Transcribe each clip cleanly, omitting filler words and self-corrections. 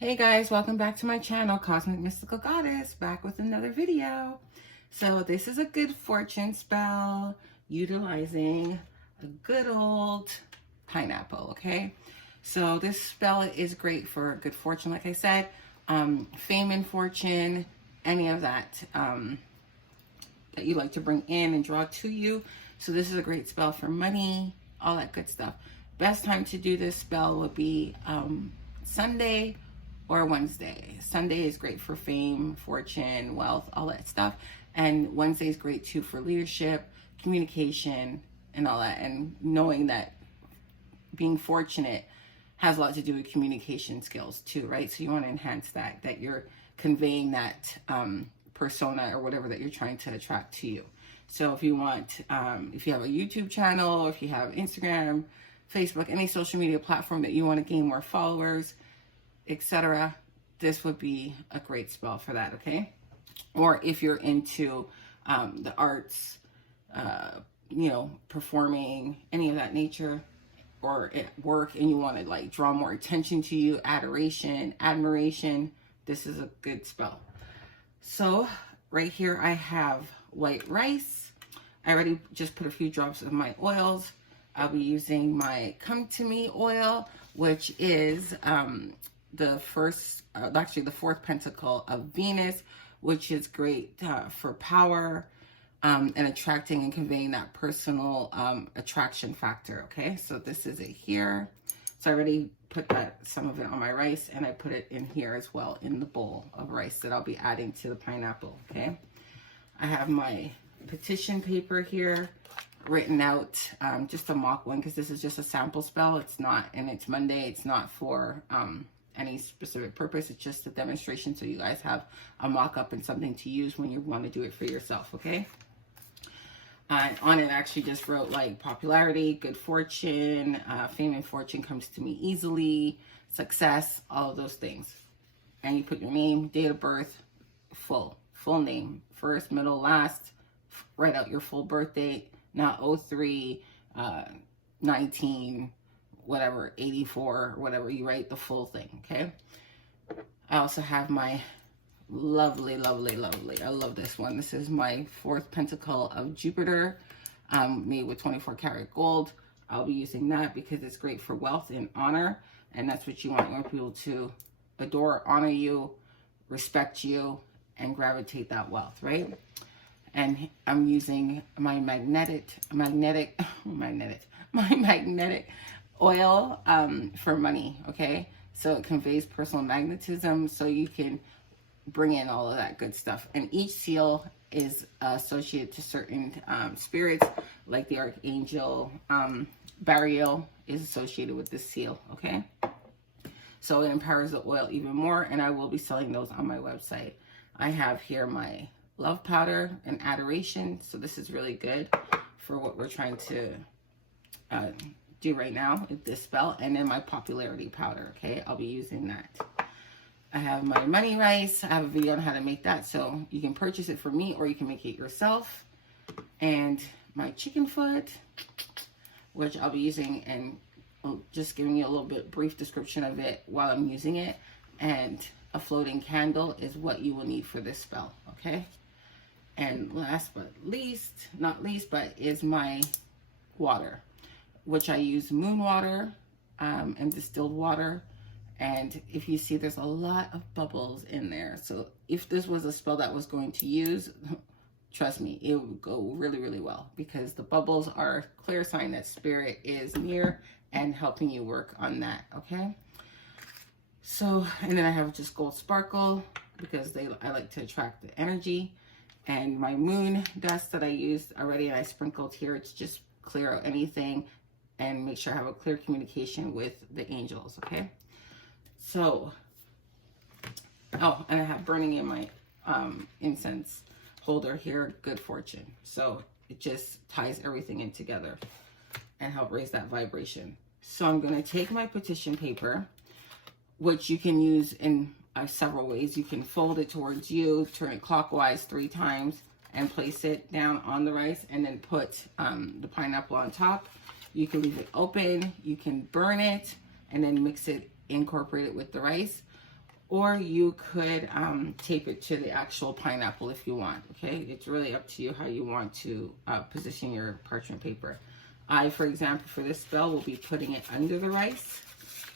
Hey guys, welcome back to my channel, Cosmic Mystical Goddess, back with another video. So this is a good fortune spell utilizing a good old pineapple, okay? So this spell is great for good fortune, like I said, fame and fortune, any of that that you like to bring in and draw to you. So this is a great spell for money, all that good stuff. Best time to do this spell would be Sunday or Wednesday. Sunday is great for fame, fortune, wealth, all that stuff. And Wednesday is great too for leadership, communication, and all that. And knowing that being fortunate has a lot to do with communication skills too, right? So you want to enhance that you're conveying that persona or whatever that you're trying to attract to you. So if you want, if you have a YouTube channel, or if you have Instagram, Facebook, any social media platform that you want to gain more followers, etc., this would be a great spell for that, okay? Or if you're into the arts, performing, any of that nature, or at work and you want to like draw more attention to you, adoration, admiration, this is a good spell. So right here I have white rice. I already just put a few drops of my oils. I'll be using my Come To Me oil, which is the fourth pentacle of Venus, which is great for power and attracting and conveying that personal attraction factor. Okay, so this is it here. So I already put some of it on my rice, and I put it in here as well in the bowl of rice that I'll be adding to the pineapple. Okay, I have my petition paper here written out, just a mock one, because this is just a sample spell. It's not, and it's Monday, it's not for any specific purpose. It's just a demonstration so you guys have a mock-up and something to use when you want to do it for yourself, okay? On it I actually just wrote like popularity, good fortune, fame and fortune comes to me easily, success, all of those things. And you put your name, date of birth, full name, first, middle, last, write out your full birth date, not 03, 19, whatever, 84, whatever, you write the full thing, okay? I also have my lovely, I love this one. This is my fourth pentacle of Jupiter, made with 24 karat gold. I'll be using that because it's great for wealth and honor, and that's what you want. You want people to adore, honor you, respect you, and gravitate that wealth, right? And I'm using my magnetic oil for money, okay? So it conveys personal magnetism, so you can bring in all of that good stuff. And each seal is associated to certain spirits, like the Archangel Bariel is associated with this seal, okay? So it empowers the oil even more, and I will be selling those on my website. I have here my love powder and adoration, so this is really good for what we're trying to do right now with this spell. And then my popularity powder, okay? I'll be using that. I have my money rice. I have a video on how to make that, so you can purchase it from me or you can make it yourself. And my chicken foot, which I'll be using, and just giving you a little bit brief description of it while I'm using it. And a floating candle is what you will need for this spell, okay? And last but not least, is my water, which I use moon water and distilled water. And if you see, there's a lot of bubbles in there. So if this was a spell that was going to use, trust me, it would go really, really well, because the bubbles are a clear sign that spirit is near and helping you work on that, okay? So, and then I have just gold sparkle because I like to attract the energy. And my moon dust that I used already and I sprinkled here to just clear out anything and make sure I have a clear communication with the angels, okay? So, oh, and I have burning in my incense holder here, good fortune. So it just ties everything in together and help raise that vibration. So I'm going to take my petition paper, which you can use in several ways. You can fold it towards you, turn it clockwise 3 times, and place it down on the rice, and then put the pineapple on top. You can leave it open, you can burn it, and then mix it, incorporate it with the rice. or you could tape it to the actual pineapple if you want, okay? It's really up to you how you want to position your parchment paper. I, for example, for this spell, will be putting it under the rice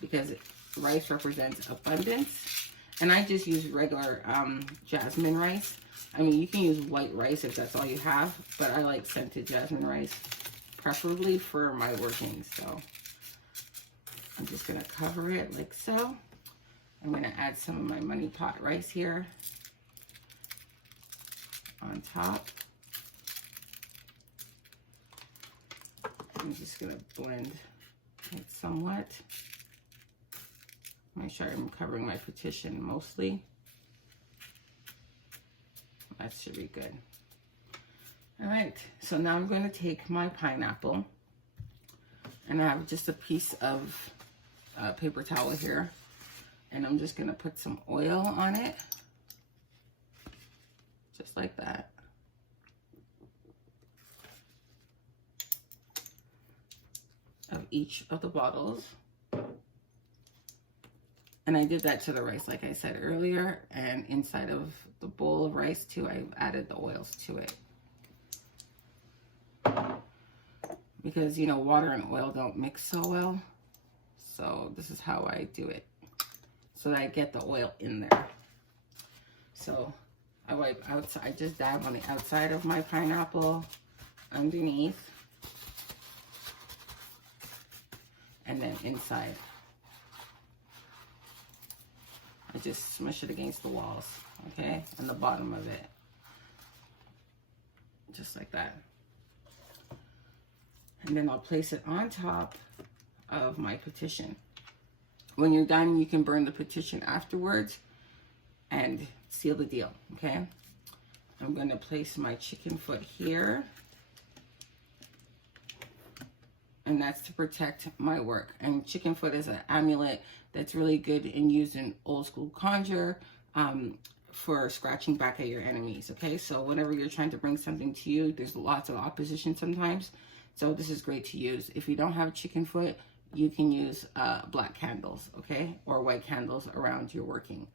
because rice represents abundance. And I just use regular jasmine rice. I mean, you can use white rice if that's all you have, but I like scented jasmine rice, preferably for my workings. So I'm just gonna cover it like so. I'm gonna add some of my money pot rice here on top. I'm just gonna blend it somewhat. Make sure I'm covering my petition mostly. That should be good. All right, so now I'm going to take my pineapple, and I have just a piece of paper towel here, and I'm just going to put some oil on it, just like that. Of each of the bottles. And I did that to the rice, like I said earlier, and inside of the bowl of rice too, I added the oils to it. Because, you know, water and oil don't mix so well. So this is how I do it, so that I get the oil in there. So I wipe outside, I just dab on the outside of my pineapple, underneath, and then inside. I just smush it against the walls, okay? And the bottom of it. Just like that. And then I'll place it on top of my petition. When you're done, you can burn the petition afterwards and seal the deal, okay? I'm gonna place my chicken foot here. And that's to protect my work. And chicken foot is an amulet that's really good and used in old school conjure for scratching back at your enemies, okay? So whenever you're trying to bring something to you, there's lots of opposition sometimes. So this is great to use. If you don't have chicken foot, you can use black candles, okay? Or white candles around your working.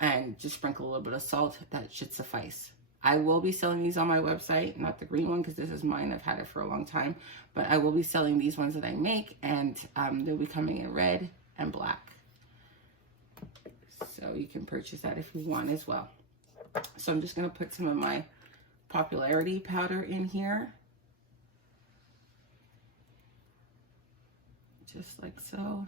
And just sprinkle a little bit of salt. That should suffice. I will be selling these on my website, not the green one because this is mine. I've had it for a long time. But I will be selling these ones that I make, and they'll be coming in red and black. So you can purchase that if you want as well. So I'm just going to put some of my popularity powder in here. Just like so.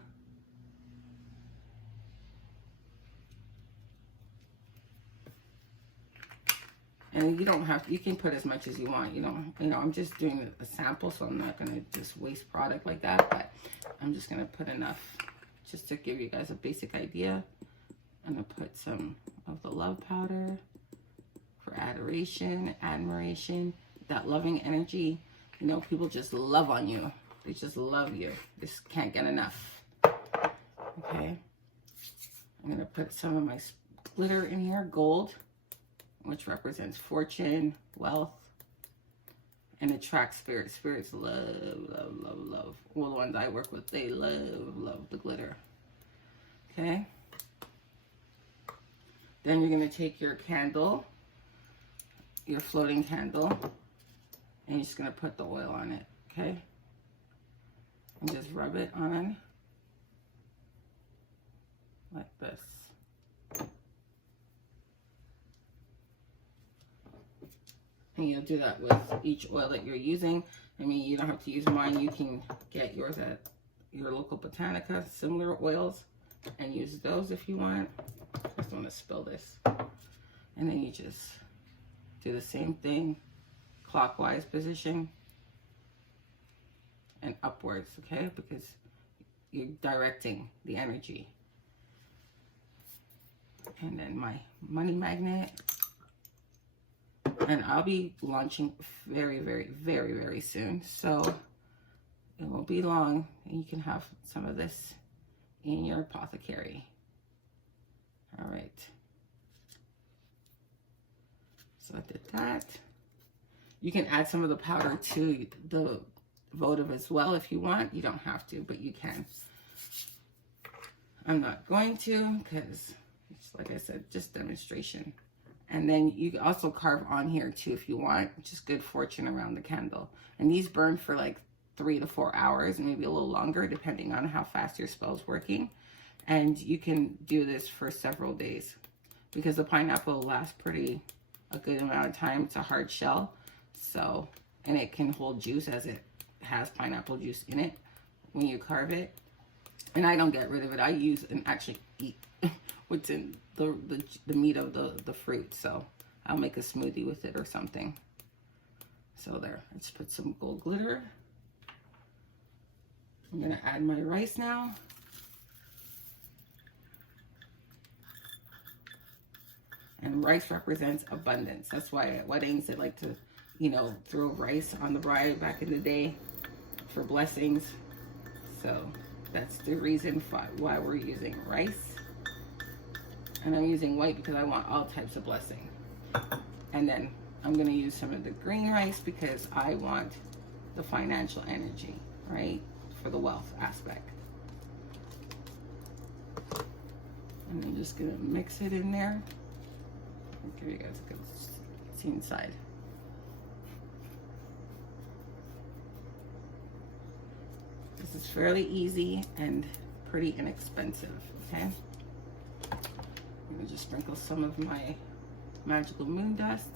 And you don't have to, you can put as much as you want. You know, I'm just doing a sample, so I'm not going to just waste product like that. But I'm just going to put enough just to give you guys a basic idea. I'm going to put some of the love powder for adoration, admiration, that loving energy. You know, people just love on you. They just love you. Just can't get enough. Okay. I'm going to put some of my glitter in here, gold, which represents fortune, wealth, and attracts spirits. Spirits love, love, love, love. Well, the ones I work with, they love, love the glitter. Okay. Then you're going to take your candle, your floating candle, and you're just going to put the oil on it. Okay. And just rub it on like this. And you'll do that with each oil that you're using. I mean, you don't have to use mine. You can get yours at your local Botanica, similar oils, and use those if you want. I just want to spill this. And then you just do the same thing, clockwise position and upwards, okay? Because you're directing the energy. And then my money magnet. And I'll be launching very, very, very, very soon. So it won't be long. And you can have some of this in your apothecary. All right. So I did that. You can add some of the powder to the votive as well if you want. You don't have to, but you can. I'm not going to because Just like I said, just demonstration. And then you can also carve on here too if you want, which is good fortune around the candle. And these burn for like 3 to 4 hours, maybe a little longer, depending on how fast your spell's working. And you can do this for several days because the pineapple lasts a good amount of time. It's a hard shell, so, and it can hold juice as it has pineapple juice in it when you carve it. And I don't get rid of it. I use and actually eat what's in the meat of the fruit. So I'll make a smoothie with it or something. So there, let's put some gold glitter. I'm gonna add my rice now. And rice represents abundance. That's why at weddings they like to, you know, throw rice on the bride back in the day for blessings. So that's the reason why we're using rice. And I'm using white because I want all types of blessing. And then I'm gonna use some of the green rice because I want the financial energy, right? For the wealth aspect. And I'm just gonna mix it in there. I'll give you guys a good see inside. This is fairly easy and pretty inexpensive, okay? I'm gonna just sprinkle some of my magical moon dust.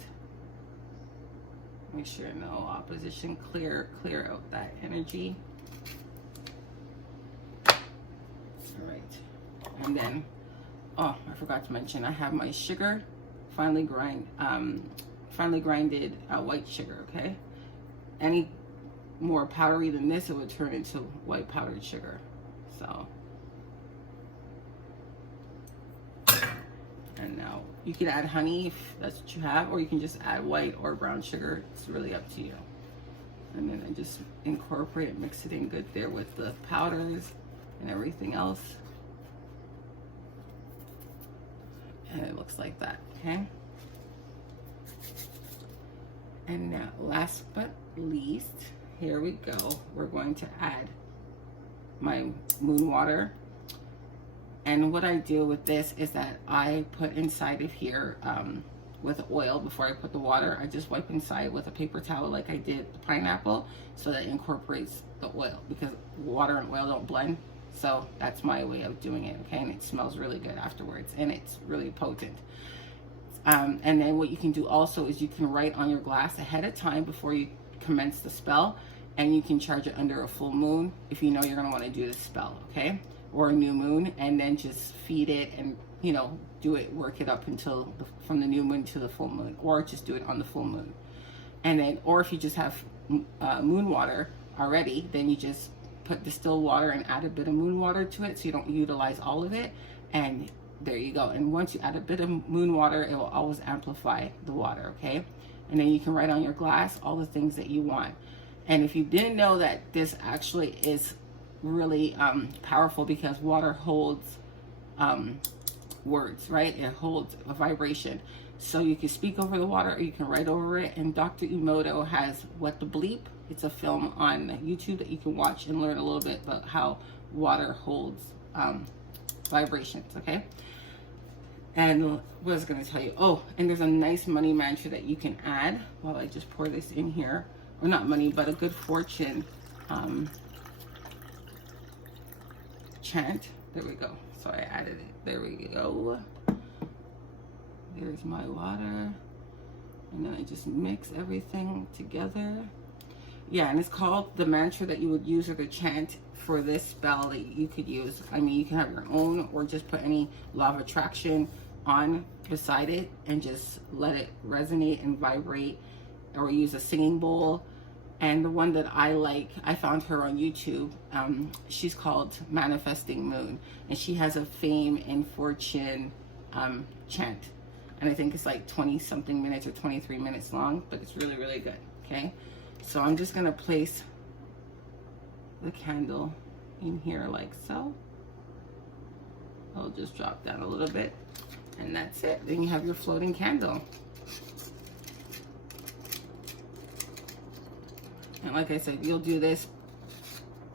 Make sure no opposition, clear out that energy. All right, and then, oh, I forgot to mention, I have my sugar, finely grinded white sugar, okay? Any more powdery than this, it would turn into white powdered sugar. So, and now you can add honey if that's what you have, or you can just add white or brown sugar. It's really up to you. And then I just incorporate it, mix it in good there with the powders and everything else. And it looks like that, okay? And now, last but least, here we go. We're going to add my moon water. And what I do with this is that I put inside of here with oil before I put the water. I just wipe inside with a paper towel like I did the pineapple so that it incorporates the oil because water and oil don't blend. So that's my way of doing it, okay? And it smells really good afterwards and it's really potent. And then what you can do also is you can write on your glass ahead of time before you commence the spell, and you can charge it under a full moon if you know you're gonna wanna do this spell, okay? Or a new moon, and then just feed it and, you know, do it, work it up until from the new moon to the full moon, or just do it on the full moon. And then, or if you just have moon water already, then you just put distilled water and add a bit of moon water to it so you don't utilize all of it, and there you go. And once you add a bit of moon water, it will always amplify the water, okay? And then you can write on your glass all the things that you want. And if you didn't know that this actually is really powerful because water holds words, right? It holds a vibration. So you can speak over the water or you can write over it. And Dr. Emoto has What the Bleep. It's a film on YouTube that you can watch and learn a little bit about how water holds vibrations, okay? And what I was going to tell you, oh, and there's a nice money mantra that you can add while I just pour this in here. Or not money, but a good fortune chant. There we go. So I added it. There we go. There's my water. And then I just mix everything together. Yeah, and it's called the mantra that you would use or the chant for this spell that you could use. I mean, you can have your own or just put any law of attraction on beside it and just let it resonate and vibrate, or use a singing bowl. And the one that I like, I found her on YouTube. She's called Manifesting Moon, and she has a fame and fortune chant. And I think it's like 20 something minutes or 23 minutes long, but it's really, really good, okay? So I'm just gonna place the candle in here like so. I'll just drop down a little bit, and that's it. Then you have your floating candle. And like I said, you'll do this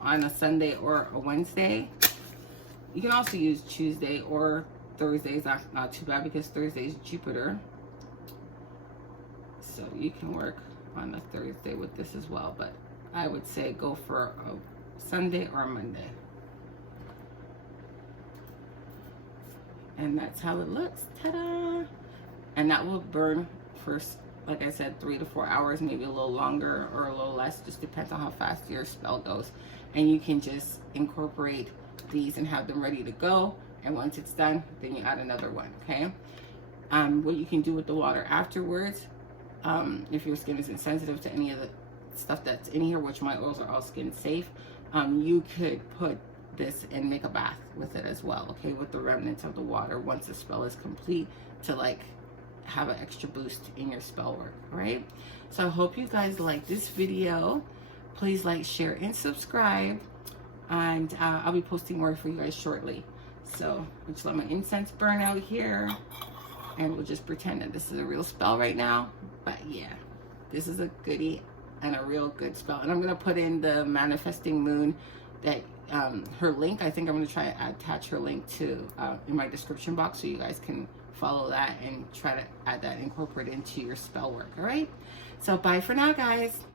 on a Sunday or a Wednesday. You can also use Tuesday or Thursday is not too bad because Thursday is Jupiter. So you can work on a Thursday with this as well. But I would say go for a Sunday or a Monday. And that's how it looks. Ta-da! And that will burn for, like I said, 3 to 4 hours, maybe a little longer or a little less. Just depends on how fast your spell goes. And you can just incorporate these and have them ready to go. And once it's done, then you add another one, okay? What you can do with the water afterwards, if your skin isn't sensitive to any of the stuff that's in here, which my oils are all skin safe, you could put this and make a bath with it as well, okay, with the remnants of the water once the spell is complete, to like have an extra boost in your spell work. All right, so I hope you guys like this video. Please like, share, and subscribe, and I'll be posting more for you guys shortly. So I'll just let my incense burn out here, and we'll just pretend that this is a real spell right now. But yeah, this is a goodie and a real good spell. And I'm gonna put in the manifesting moon, that her link. I think I'm gonna try to attach her link to in my description box, so you guys can follow that and try to add that, incorporate into your spell work. All right, so bye for now, guys.